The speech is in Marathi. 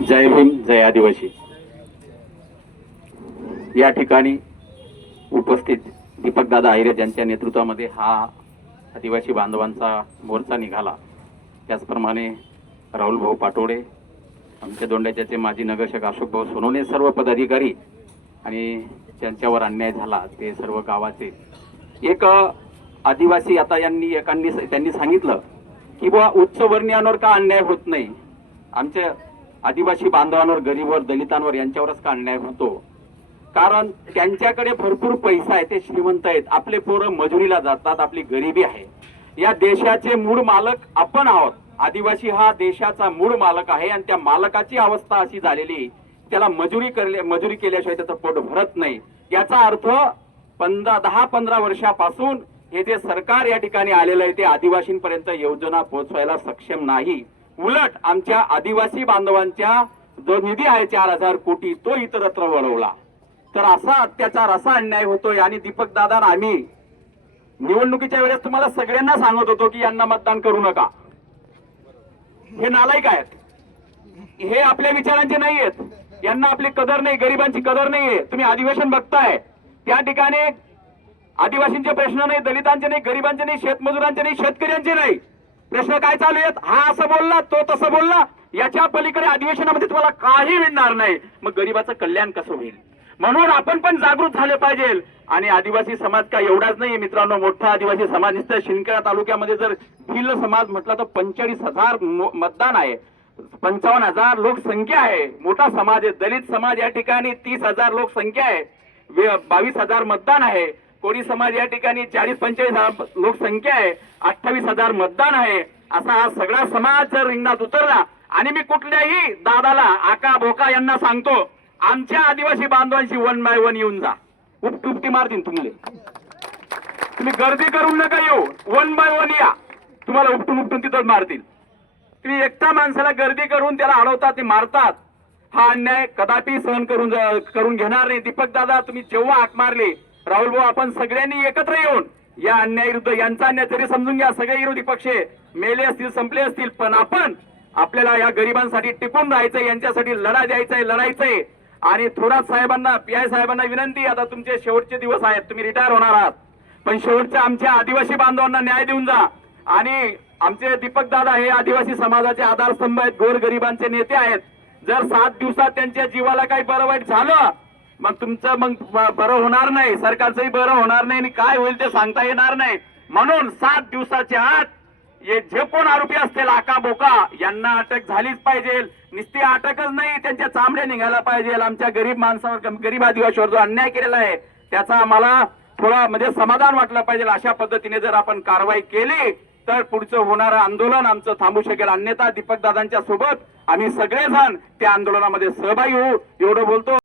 जय भीम जय आदिवासी. या ठिकाणी उपस्थित दीपकदादा आहिरे यांच्या नेतृत्वामध्ये हा आदिवासी बांधवांचा मोर्चा निघाला. त्याचप्रमाणे राहुल भाऊ पाटोडे आमच्या दोंड्याच्याचे माजी नगरसेवक अशोक भाऊ सोनवणे सर्व पदाधिकारी आणि ज्यांच्यावर अन्याय झाला ते सर्व गावाचे. एक आदिवासी आता यांनी एकांनी त्यांनी सांगितलं की बुवा उच्चवर्णीयांवर का अन्याय होत नाही? आमच्या आदिवासी बांधवांवर गरीबवर दलितांवर यांच्यावरच का अन्याय होतो? कारण त्यांच्याकडे भरपूर पैसा आहे ते श्रीमंत आहेत. आपले पोरं मजुरीला जातात आपली गरिबी आहे. या देशाचे मूळ मालक आपण आहोत. आदिवासी हा देशाचा मूळ मालक आहे आणि त्या मालकाची अवस्था अशी झालेली त्याला मजुरी करले मजुरी केल्याशिवाय त्याचं पोट भरत नाही. याचा अर्थ पंधरा दहा पंधरा वर्षापासून हे जे सरकार या ठिकाणी आलेलं आहे ते आदिवासींपर्यंत योजना पोहोचवायला सक्षम नाही. उलट आमच्या आदिवासी बांधवांच्या जो निधी आहे चार हजार कोटी तो इतरत्र वळवला. तर असा अत्याचार असा अन्याय होतोय. आणि दीपक दादा आम्ही निवडणुकीच्या वेळेस तुम्हाला सगळ्यांना सांगत होतो की यांना मतदान करू नका. हे नालायक आहेत. हे आपल्या विचारांचे नाही आहेत यांना आपली कदर नाही गरिबांची कदर नाहीये. तुम्ही अधिवेशन बघताय. त्या ठिकाणी आदिवासींचे प्रश्न नाही दलितांचे नाही गरिबांचे नाही शेतमजुरांचे नाही शेतकऱ्यांचे नाही. प्रश्न काय चालू आहेत? हा असं बोलला तो तसं बोलला. याच्या पलीकडे अधिवेशनामध्ये तुम्हाला काही मिळणार नाही. मग गरिबाचं कल्याण कसं होईल? म्हणून आपण पण जागृत झाले पाहिजे. आणि आदिवासी समाज काय एवढाच नाही मित्रांनो. मोठा आदिवासी समाज नुसतं शिंदखेडा तालुक्यामध्ये जर भिल्ल समाज म्हटला तर पंचेचाळीस हजार मो- मतदान आहे. पंचावन्न हजार लोकसंख्या आहे. मोठा समाज आहे. दलित समाज या ठिकाणी तीस हजार लोकसंख्या आहे. बावीस हजार मतदान आहे. कोळी समाज या ठिकाणी चाळीस पंचेचाळीस लोकसंख्या आहे अठ्ठावीस हजार मतदान आहे असा हा सगळा समाज जर रिंगणात उतरला आणि मी कुठल्याही दादाला आका भोका यांना सांगतो आमच्या आदिवासी बांधवांशी वन बाय वन येऊन जा. उपटी उपटी मारतील तुम्ही तुम्ही गर्दी करून नका येऊ. वन बाय वन या. तुम्हाला उपटून उपटून तिथं मारतील. तुम्ही एकटा माणसाला गर्दी करून त्याला अडवतात ते मारतात. हा अन्याय कदापि सहन करून करून घेणार नाही. दीपक दादा तुम्ही जेव्हा हाक मारले राहुल भाऊ आपण सगळ्यांनी एकत्र येऊन या अन्याय विरुद्ध यांचा अन्याय तरी समजून घ्या. सगळे विरोधी पक्ष मेले असतील संपले असतील पण आपण आपल्याला या गरिबांसाठी टिकून राहायचंय यांच्यासाठी लढा द्यायचा आहे लढायचंय. आणि थोरात साहेबांना पी आय साहेबांना विनंती आता तुमचे शेवटचे दिवस आहेत तुम्ही रिटायर होणार आहात. पण शेवटच्या आमच्या आदिवासी बांधवांना न्याय देऊन जा. आणि आमचे दीपक दादा हे आदिवासी समाजाचे आधारस्तंभ आहेत गोरगरिबांचे नेते आहेत. जर सात दिवसात त्यांच्या जीवाला काही बरं वाईट झालं मग तुमचं मग बरं होणार नाही सरकारचंही बरं होणार नाही आणि काय होईल ते सांगता येणार नाही. म्हणून सात दिवसाच्या आत हे जे कोण आरोपी असतील आका बोका यांना अटक झालीच पाहिजे. निस्ती अटकच नाही त्यांच्या चामड्या निघायला पाहिजे. आमच्या गरीब माणसावर गरीब आदिवासीवर जो अन्याय केलेला आहे त्याचा आम्हाला थोडा म्हणजे समाधान वाटलं पाहिजे. अशा पद्धतीने जर आपण कारवाई केली तर पुढचं होणारं आंदोलन आमचं थांबू शकेल. अन्यथा दीपक दादांच्या सोबत आम्ही सगळेजण त्या आंदोलनामध्ये सहभागी होऊ. एवढं बोलतो.